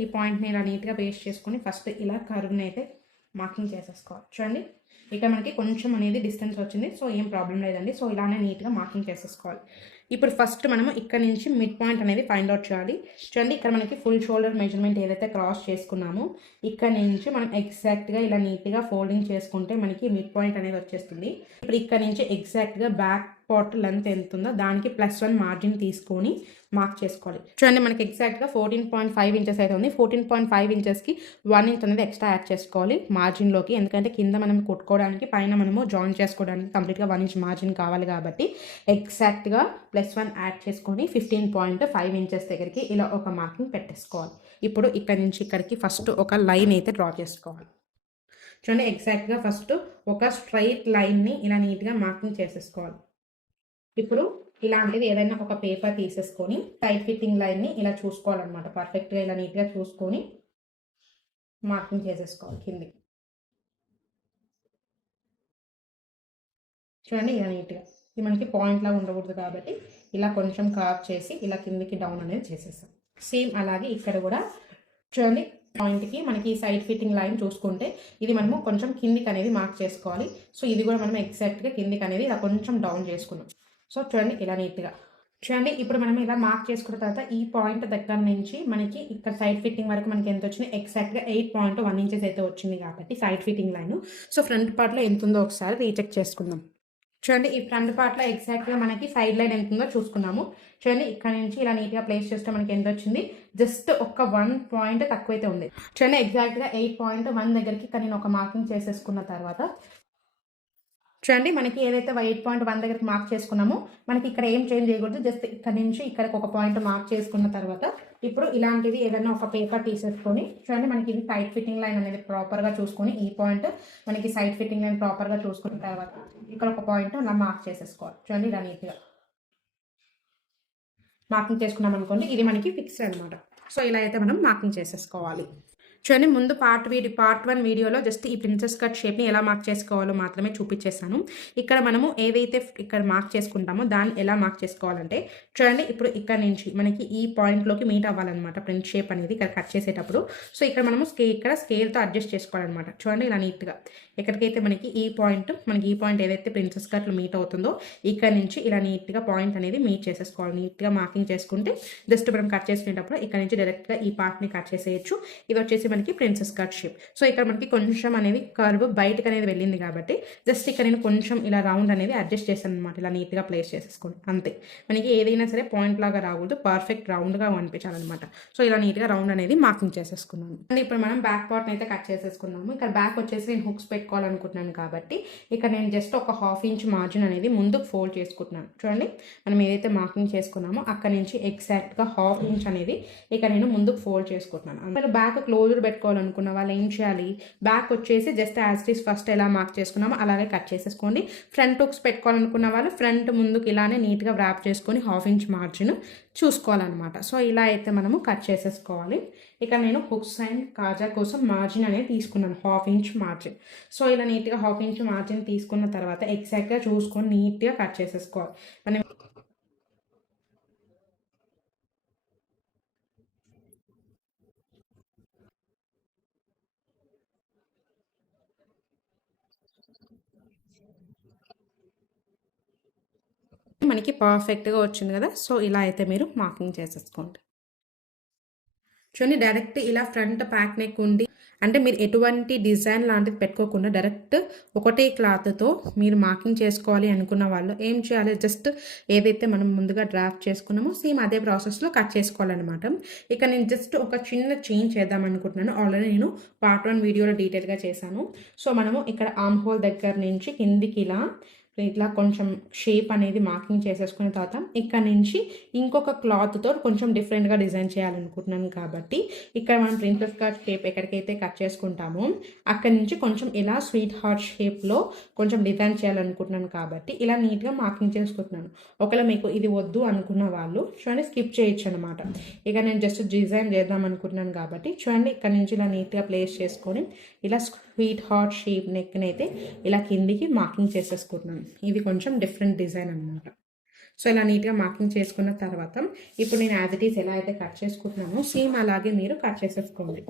ఈ పాయింట్ని ఇలా నీట్గా పేస్ట్ చేసుకొని ఫస్ట్ ఇలా కర్వ్ని అయితే మార్కింగ్ చేసేసుకోవాలి. చూడండి ఇక్కడ మనకి కొంచెం అనేది డిస్టెన్స్ వచ్చింది, సో ఏం ప్రాబ్లం లేదండి. సో ఇలానే నీట్గా మార్కింగ్ చేసేసుకోవాలి. ఇప్పుడు ఫస్ట్ మనము ఇక్కడ నుంచి మిడ్ పాయింట్ అనేది ఫైండ్ అవుట్ చేయాలి. చూడండి ఇక్కడ మనకి ఫుల్ షోల్డర్ మెజర్మెంట్ ఏదైతే క్రాస్ చేసుకున్నామో ఇక్కడ నుంచి మనం ఎగ్జాక్ట్గా ఇలా నీట్గా ఫోల్డింగ్ చేసుకుంటే మనకి మిడ్ పాయింట్ అనేది వచ్చేస్తుంది. ఇప్పుడు ఇక్కడ నుంచి ఎగ్జాక్ట్గా బ్యాక్ పార్ట్ లెంత్ ఎంత ఉందో దానికి +1 మార్జిన్ తీసుకొని మార్క్ చేసుకోవాలి. చూడండి మనకి ఎగ్జాక్ట్గా 14.5 ఇంచెస్ అయితే ఉంది. 14.5 ఇంచెస్కి 1 ఇంచ్ అనేది ఎక్స్ట్రా యాడ్ చేసుకోవాలి మార్జిన్లోకి. ఎందుకంటే కింద మనం కుట్టుకోవడానికి పైన మనము జాయిన్ చేసుకోవడానికి కంప్లీట్గా 1 ఇంచ్ మార్జిన్ కావాలి కాబట్టి ఎగ్జాక్ట్గా +1 యాడ్ చేసుకొని 15.5 ఇంచెస్ దగ్గరికి ఇలా ఒక మార్కింగ్ పెట్టేసుకోవాలి. ఇప్పుడు ఇక్కడ నుంచి ఇక్కడికి ఫస్ట్ ఒక లైన్ అయితే డ్రా చేసుకోవాలి. చూడండి ఎగ్జాక్ట్గా ఫస్ట్ ఒక స్ట్రైట్ లైన్ని ఇలా నీట్గా మార్కింగ్ చేసేసుకోవాలి. ఇప్పుడు ఇలాంటిది ఏదైనా ఒక పేపర్ తీసేసుకొని టైట్ ఫిట్టింగ్ లైన్ని ఇలా చూసుకోవాలన్నమాట. పర్ఫెక్ట్గా ఇలా నీట్గా చూసుకొని మార్కింగ్ చేసేసుకోవాలి కిందికి. చూడండి ఇలా నీట్గా ఇది మనకి పాయింట్ లాగా ఉండకూడదు కాబట్టి ఇలా కొంచెం కర్వ్ చేసి ఇలా కిందికి డౌన్ అనేది చేసేసాం. సేమ్ అలాగే ఇక్కడ కూడా చూడండి పాయింట్కి మనకి సైడ్ ఫిట్టింగ్ లైన్ చూసుకుంటే ఇది మనము కొంచెం కిందికి అనేది మార్క్ చేసుకోవాలి. సో ఇది కూడా మనం ఎగ్జాక్ట్గా కిందికి అనేది ఇలా కొంచెం డౌన్ చేసుకున్నాం. సో చూడండి ఇలా నీట్గా చూడండి. ఇప్పుడు మనం ఇలా మార్క్ చేసుకున్న తర్వాత ఈ పాయింట్ దగ్గర నుంచి మనకి ఇక్కడ సైడ్ ఫిట్టింగ్ వరకు మనకి ఎంత వచ్చింది, ఎగ్జాక్ట్గా 8.1 ఇంచెస్ అయితే వచ్చింది కాబట్టి side fitting line. So front పార్ట్లో ఎంత ఉందో ఒకసారి రీచెక్ చేసుకుందాం. చూడండి ఈ ఫ్రంట్ పార్ట్లో ఎగ్జాక్ట్గా మనకి సైడ్ లైన్ ఎంత ఉందో చూసుకున్నాము. చూడండి ఇక్కడ నుంచి ఇలా నీట్గా ప్లేస్ చేస్తే మనకి ఎంత వచ్చింది, జస్ట్ ఒక 1 పాయింట్ తక్కువైతే ఉంది. చూడండి ఎగ్జాక్ట్గా 8.1 దగ్గరికి ఇక్కడ నేను ఒక మార్కింగ్ చేసేసుకున్న తర్వాత చూడండి మనకి ఏదైతే 8.1 దగ్గరికి మార్క్ చేసుకున్నామో మనకి ఇక్కడ ఏం చేంజ్ చేయకూడదు. జస్ట్ ఇక్కడ నుంచి ఇక్కడికి ఒక పాయింట్ మార్క్ చేసుకున్న తర్వాత ఇప్పుడు ఇలాంటిది ఏదైనా ఒక పేపర్ తీసేసుకొని చూడండి మనకి ఇది సైడ్ ఫిట్టింగ్ లైన్ అనేది ప్రాపర్గా చూసుకొని ఈ పాయింట్ మనకి సైడ్ ఫిట్టింగ్ లైన్ ప్రాపర్గా చూసుకున్న తర్వాత ఇక్కడ ఒక పాయింట్ అలా మార్క్ చేసేసుకోవాలి. చూడండి ఇలా నీట్గా మార్కింగ్ చేసుకున్నాం అనుకోండి, ఇది మనకి ఫిక్స్డ్ అనమాట. సో ఇలా అయితే మనం మార్కింగ్ చేసేసుకోవాలి. చూడండి ముందు పార్ట్ 1 వీడియోలో జస్ట్ ఈ ప్రిన్సెస్ కట్ షేప్ని ఎలా మార్క్ చేసుకోవాలో మాత్రమే చూపించేస్తాను. ఇక్కడ మనము ఏదైతే ఇక్కడ మార్క్ చేసుకుంటామో దాన్ని ఎలా మార్క్ చేసుకోవాలంటే చూడండి ఇప్పుడు ఇక్కడ నుంచి మనకి ఈ పాయింట్లోకి మీట్ అవ్వాలన్నమాట ప్రిన్స్ షేప్ అనేది ఇక్కడ కట్ చేసేటప్పుడు. సో ఇక్కడ మనము ఇక్కడ స్కేల్తో అడ్జస్ట్ చేసుకోవాలన్నమాట. చూడండి ఇలా నీట్గా ఎక్కడికైతే మనకి ఈ పాయింట్ ఏదైతే ప్రిన్సెస్ కట్లు మీట్ అవుతుందో ఇక్కడ నుంచి ఇలా నీట్గా పాయింట్ అనేది మీట్ చేసేసుకోవాలి. నీట్గా మార్కింగ్ చేసుకుంటే జస్ట్ మనం కట్ చేసుకునేటప్పుడు ఇక్కడ నుంచి డైరెక్ట్గా ఈ పార్ట్ని కట్ చేసేయచ్చు. ఇది వచ్చేసి మనకి ప్రిన్సెస్ కట్ షేప్. సో ఇక్కడ మనకి కొంచెం అనేది కర్వ్ బయటకు అనేది వెళ్ళింది కాబట్టి జస్ట్ ఇక్కడ నేను కొంచెం ఇలా రౌండ్ అనేది అడ్జస్ట్ చేశాను అనమాట. ఇలా నీట్గా ప్లేస్ చేసేసుకోండి అంతే. మనకి ఏదైనా సరే పాయింట్ లాగా రాకూడదు, పర్ఫెక్ట్ రౌండ్గా అనిపించాలన్నమాట. సో ఇలా నీట్గా రౌండ్ అనేది మార్కింగ్ చేసేసుకున్నాను. అండ్ ఇప్పుడు మనం బ్యాక్ పార్ట్ని అయితే కట్ చేసేసుకున్నాము. ఇక్కడ బ్యాక్ వచ్చేసి నేను హుక్స్ పెట్టుకోవాలనుకుంటున్నాను కాబట్టి ఇక్కడ నేను జస్ట్ ఒక 1/2 ఇంచ్ మార్జిన్ అనేది ముందుకు ఫోల్డ్ చేసుకుంటున్నాను. చూడండి మనం ఏదైతే మార్కింగ్ చేసుకున్నామో అక్కడ నుంచి ఎగ్జాక్ట్గా 1/2 ఇంచ్ అనేది ఇక్కడ నేను ముందుకు ఫోల్డ్ చేసుకుంటున్నాను. అందులో బ్యాక్ క్లోజర్ పెట్టుకోవాలనుకున్న వాళ్ళు ఏం చేయాలి, బ్యాక్ వచ్చేసి just as it is first ఎలా మార్క్ చేసుకున్నామో అలాగే కట్ చేసేసుకోండి. ఫ్రంట్ హుక్స్ పెట్టుకోవాలనుకున్న వాళ్ళు ఫ్రంట్ ముందుకు ఇలానే నీట్గా వ్రాప్ చేసుకొని 1/2 ఇంచ్ మార్జిన్ చూసుకోవాలన్నమాట. సో ఇలా అయితే మనము కట్ చేసేసుకోవాలి. ఇక నేను హుక్స్ అండ్ కాజా కోసం మార్జిన్ అనేది తీసుకున్నాను 1/2 ఇంచ్ మార్జిన్. సో ఇలా నీట్గా 1/2 ఇంచ్ మార్జిన్ తీసుకున్న తర్వాత ఎగ్జాక్ట్గా చూసుకొని నీట్గా కట్ చేసేసుకోవాలి. మనం మనకి పర్ఫెక్ట్గా వచ్చింది కదా. సో ఇలా అయితే మీరు మార్కింగ్ చేసేసుకోండి. చూడండి డైరెక్ట్ ఇలా ఫ్రంట్ ప్యాక్ నెక్ ఉండి అంటే మీరు ఎటువంటి డిజైన్ లాంటిది పెట్టుకోకుండా డైరెక్ట్ ఒకటే క్లాత్తో మీరు మార్కింగ్ చేసుకోవాలి అనుకున్న వాళ్ళు ఏం చేయాలి, జస్ట్ ఏదైతే మనం ముందుగా డ్రాఫ్ట్ చేసుకున్నామో సేమ్ అదే ప్రాసెస్లో కట్ చేసుకోవాలన్నమాట. ఇక నేను జస్ట్ ఒక చిన్న చేంజ్ చేద్దాం అనుకుంటున్నాను. ఆల్రెడీ నేను పార్ట్ 1 వీడియోలో డీటెయిల్గా చేశాను. సో మనము ఇక్కడ ఆర్మ్ హోల్ దగ్గర నుంచి కిందికి ఇలా ఇట్లా కొంచెం షేప్ అనేది మార్కింగ్ చేసేసుకున్న తర్వాత ఇక్కడ నుంచి ఇంకొక క్లాత్తో కొంచెం డిఫరెంట్గా డిజైన్ చేయాలనుకుంటున్నాను కాబట్టి ఇక్కడ మనం ప్రిన్సెస్ కట్ షేప్ ఎక్కడికైతే కట్ చేసుకుంటామో అక్కడి నుంచి కొంచెం ఇలా స్వీట్ హార్ట్ షేప్లో కొంచెం డిజైన్ చేయాలనుకుంటున్నాను కాబట్టి ఇలా నీట్గా మార్కింగ్ చేసుకుంటున్నాను. ఒకవేళ మీకు ఇది వద్దు అనుకున్న వాళ్ళు చూడండి స్కిప్ చేయొచ్చు అనమాట. ఇక నేను జస్ట్ డిజైన్ చేద్దాం అనుకుంటున్నాను కాబట్టి చూడండి ఇక్కడ నుంచి ఇలా నీట్గా ప్లేస్ చేసుకొని ఇలా స్వీట్ హార్ట్ షేప్ నెక్ని అయితే ఇలా కిందికి మార్కింగ్ చేసేసుకుంటున్నాను. ఇది కొంచెం డిఫరెంట్ డిజైన్ అనమాట. సో ఇలా నీట్గా మార్కింగ్ చేసుకున్న తర్వాత ఇప్పుడు నేను యాజ్ ఇట్ ఈస్ ఎలా అయితే కట్ చేసుకుంటున్నానో సేమ్ అలాగే మీరు కట్ చేసేసుకోండి.